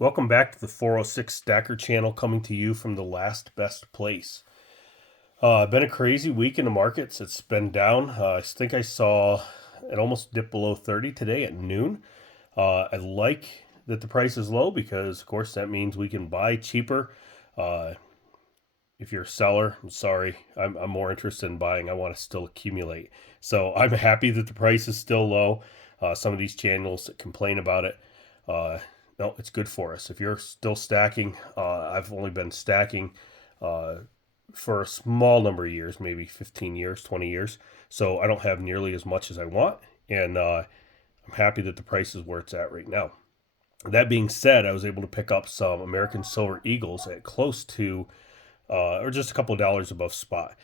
Welcome back to the 406 Stacker channel, coming to you from the last best place. Been a crazy week in the markets. It's been down. I think I saw it almost dip below 30 today at noon. I like that the price is low because, of course, that means we can buy cheaper. If you're a seller, I'm sorry, I'm more interested in buying. I want to still accumulate. So I'm happy that the price is still low. Some of these channels that complain about it, no, it's good for us. If you're still stacking, I've only been stacking for a small number of years, maybe 15 years, 20 years. So I don't have nearly as much as I want. And I'm happy that the price is where it's at right now. That being said, I was able to pick up some American Silver Eagles at close to or just a couple of dollars above spot.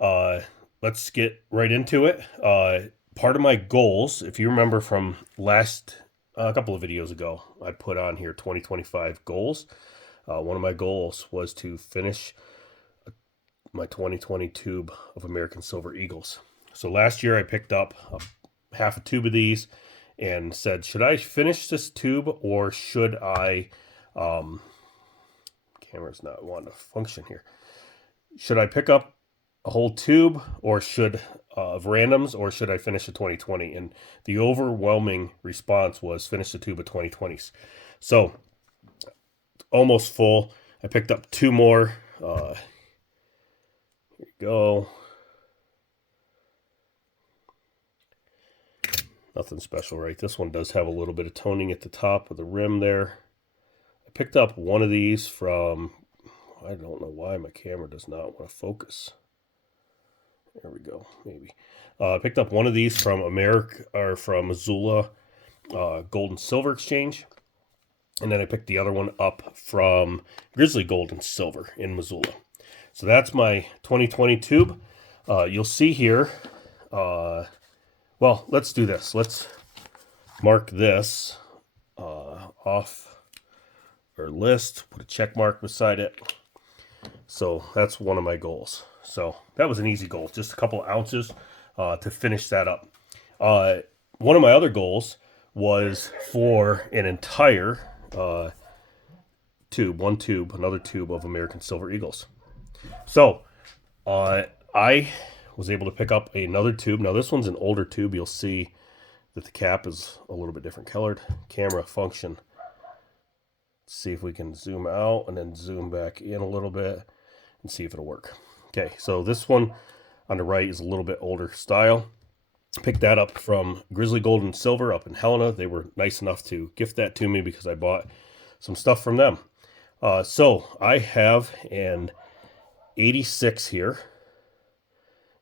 Let's get right into it. Part of my goals, if you remember from last a couple of videos ago, I put on here 2025 goals. One of my goals was to finish my 2020 tube of American Silver Eagles. So last year I picked up half a tube of these and said, should I finish this tube or should I camera's not wanting to function here. Should I pick up a whole tube or should of randoms, or should I finish the 2020? And the overwhelming response was finish the tube of 2020s. So almost full. I picked up two more. Here you go. Nothing special, right? This one does have a little bit of toning at the top of the rim there. I picked up one of these from, I don't know why my camera does not want to focus. There we go, maybe. I picked up one of these from Missoula Gold and Silver Exchange. And then I picked the other one up from Grizzly Gold and Silver in Missoula. So that's my 2020 tube. You'll see here, well, let's do this. Let's mark this off our list, put a check mark beside it. So that's one of my goals. So that was an easy goal, just a couple of ounces to finish that up. One of my other goals was for an entire tube, another tube of American Silver Eagles. So I was able to pick up another tube. Now this one's an older tube. You'll see that the cap is a little bit different colored. Camera function. Let's see if we can zoom out and then zoom back in a little bit and see if it'll work. Okay, so this one on the right is a little bit older style. Picked that up from Grizzly Gold and Silver up in Helena. They were nice enough to gift that to me because I bought some stuff from them. So I have an 86 here.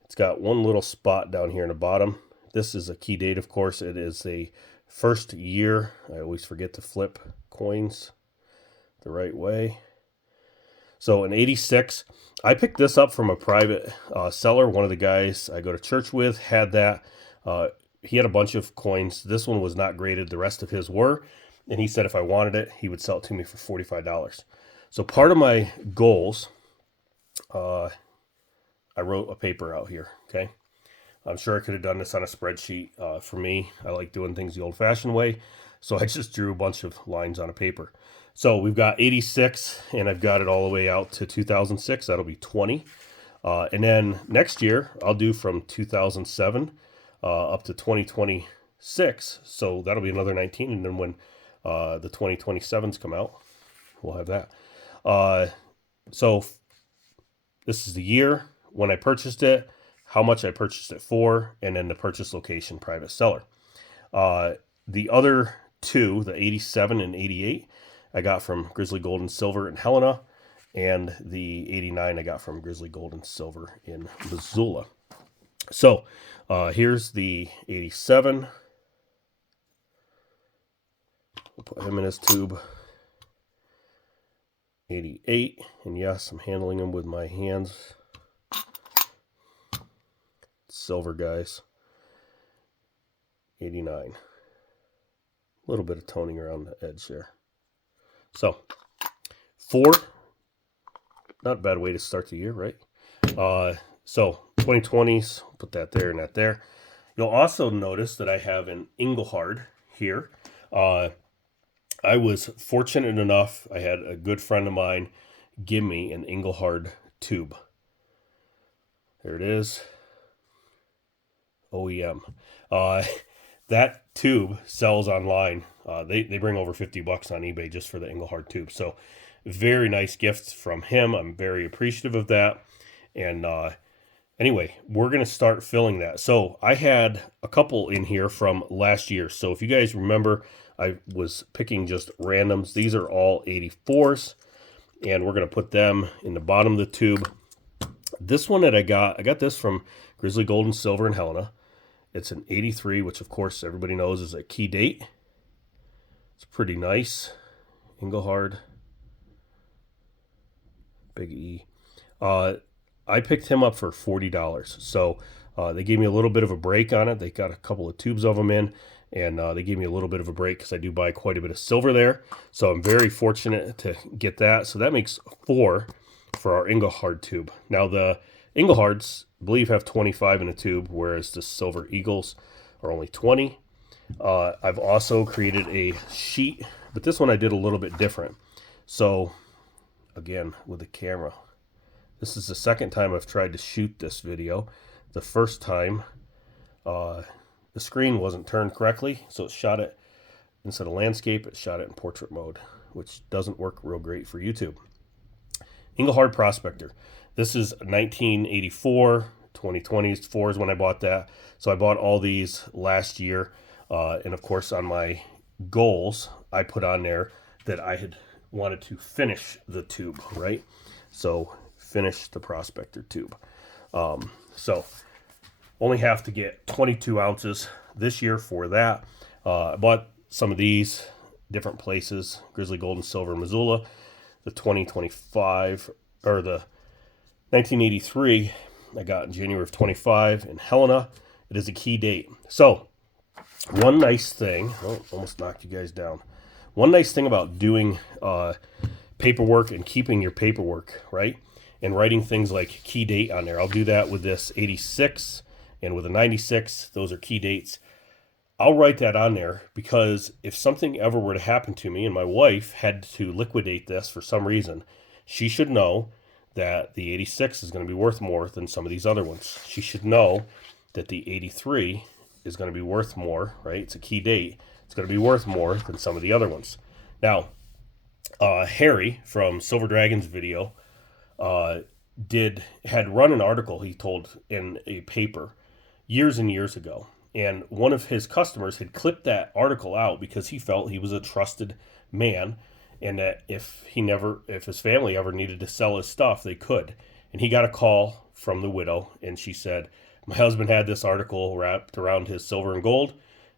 It's got one little spot down here in the bottom. This is a key date, of course. It is a first year. I always forget to flip coins the right way. So an 86. I picked this up from a private seller. One of the guys I go to church with had that. He had a bunch of coins. This one was not graded. The rest of his were. And he said if I wanted it, he would sell it to me for $45. So part of my goals, I wrote a paper out here, okay? I'm sure I could have done this on a spreadsheet. For me, I like doing things the old-fashioned way. So I just drew a bunch of lines on a paper. So we've got 86, and I've got it all the way out to 2006. That'll be 20. And then next year, I'll do from 2007 up to 2026. So that'll be another 19. And then when the 2027s come out, we'll have that. So this is the year, when I purchased it, how much I purchased it for, and then the purchase location, private seller. The other two, the 87 and 88, I got from Grizzly Gold and Silver in Helena, and the 89 I got from Grizzly Gold and Silver in Missoula. So here's the 87. We'll put him in his tube. 88, and yes, I'm handling them with my hands. Silver, guys. 89. A little bit of toning around the edge there. So, 4. Not a bad way to start the year, right? So, 2020s, put that there and that there. You'll also notice that I have an Englehard here. I was fortunate enough, I had a good friend of mine give me an Englehard tube. There it is, OEM. Uh, that tube sells online. They bring over $50 on eBay just for the Englehard tube. So very nice gifts from him. I'm very appreciative of that. And anyway, we're going to start filling that. So I had a couple in here from last year. So if you guys remember, I was picking just randoms. These are all 84s. And we're going to put them in the bottom of the tube. This one that I got this from Grizzly Gold and Silver in Helena. It's an 83, which of course everybody knows is a key date. It's pretty nice. Englehard. Big E. I picked him up for $40. So they gave me a little bit of a break on it. They got a couple of tubes of them in, and they gave me a little bit of a break because I do buy quite a bit of silver there. So I'm very fortunate to get that. So that makes 4 for our Englehard tube. Now the Englehards, I believe, have 25 in a tube, whereas the Silver Eagles are only 20. I've also created a sheet, but this one I did a little bit different. So again, with the camera, this is the second time I've tried to shoot this video. The first time, the screen wasn't turned correctly, so it shot it, instead of landscape, it shot it in portrait mode, which doesn't work real great for YouTube. Englehard Prospector. This is 1984, 2020s, 4 is when I bought that. So I bought all these last year. And of course, on my goals, I put on there that I had wanted to finish the tube, right? So finish the Prospector tube. So only have to get 22 ounces this year for that. I bought some of these different places, Grizzly Gold and Silver, Missoula. The 2025, or the 1983, I got in January of 25 in Helena. It is a key date. So one nice thing, almost knocked you guys down. One nice thing about doing paperwork and keeping your paperwork, right? And writing things like key date on there. I'll do that with this 86 and with a 96. Those are key dates. I'll write that on there because if something ever were to happen to me and my wife had to liquidate this for some reason, she should know that the 86 is going to be worth more than some of these other ones. She should know that the 83 is going to be worth more, right? It's a key date. It's going to be worth more than some of the other ones. Now, Harry from Silver Dragon's video had run an article, he told, in a paper years and years ago. And one of his customers had clipped that article out because he felt he was a trusted man, and that if his family ever needed to sell his stuff, they could. And he got a call from the widow, and she said, "My husband had this article wrapped around his silver and gold,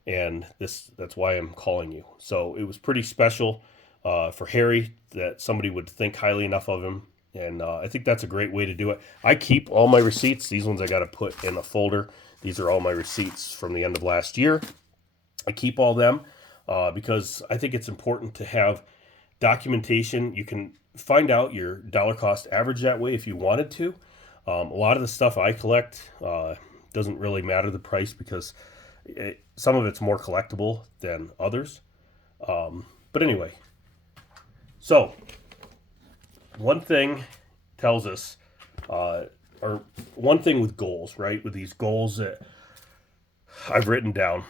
and that's why I'm calling you." So it was pretty special for Harry that somebody would think highly enough of him. And I think that's a great way to do it. I keep all my receipts. These ones I got to put in a folder. These are all my receipts from the end of last year. I keep all them because I think it's important to have documentation. You can find out your dollar cost average that way if you wanted to. A lot of the stuff I collect doesn't really matter the price because some of it's more collectible than others. But anyway, so one thing tells us, or one thing with goals, right? With these goals that I've written down,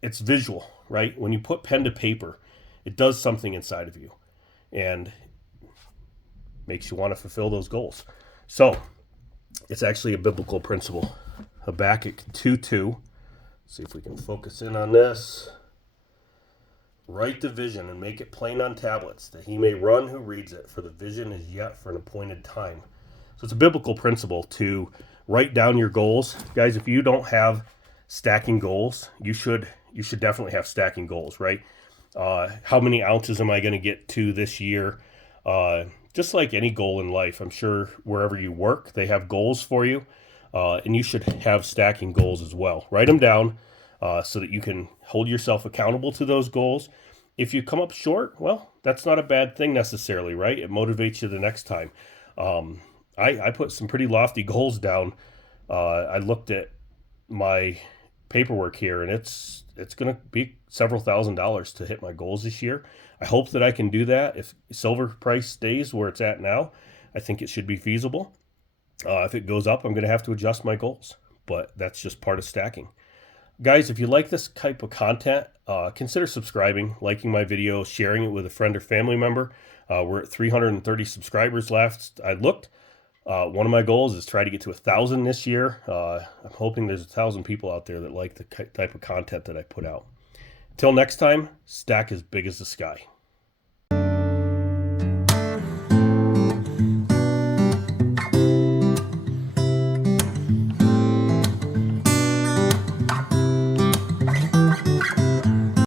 it's visual, right? When you put pen to paper, it does something inside of you and makes you want to fulfill those goals. So it's actually a biblical principle. Habakkuk 2:2. See if we can focus in on this. Write the vision and make it plain on tablets, that he may run who reads it, for the vision is yet for an appointed time. So it's a biblical principle to write down your goals. Guys, if you don't have stacking goals, you should definitely have stacking goals, right? How many ounces am I going to get to this year? Just like any goal in life, I'm sure wherever you work, they have goals for you. And you should have stacking goals as well. Write them down so that you can hold yourself accountable to those goals. If you come up short, well, that's not a bad thing necessarily, right? It motivates you the next time. I put some pretty lofty goals down. I looked at my paperwork here, and it's going to be several $1,000s to hit my goals this year. I hope that I can do that. If silver price stays where it's at now, I think it should be feasible. If it goes up, I'm going to have to adjust my goals, but that's just part of stacking. Guys, if you like this type of content, consider subscribing, liking my video, sharing it with a friend or family member. We're at 330 subscribers last I looked. One of my goals is try to get to 1,000 this year. I'm hoping there's 1,000 people out there that like the type of content that I put out. Till next time, stack as big as the sky.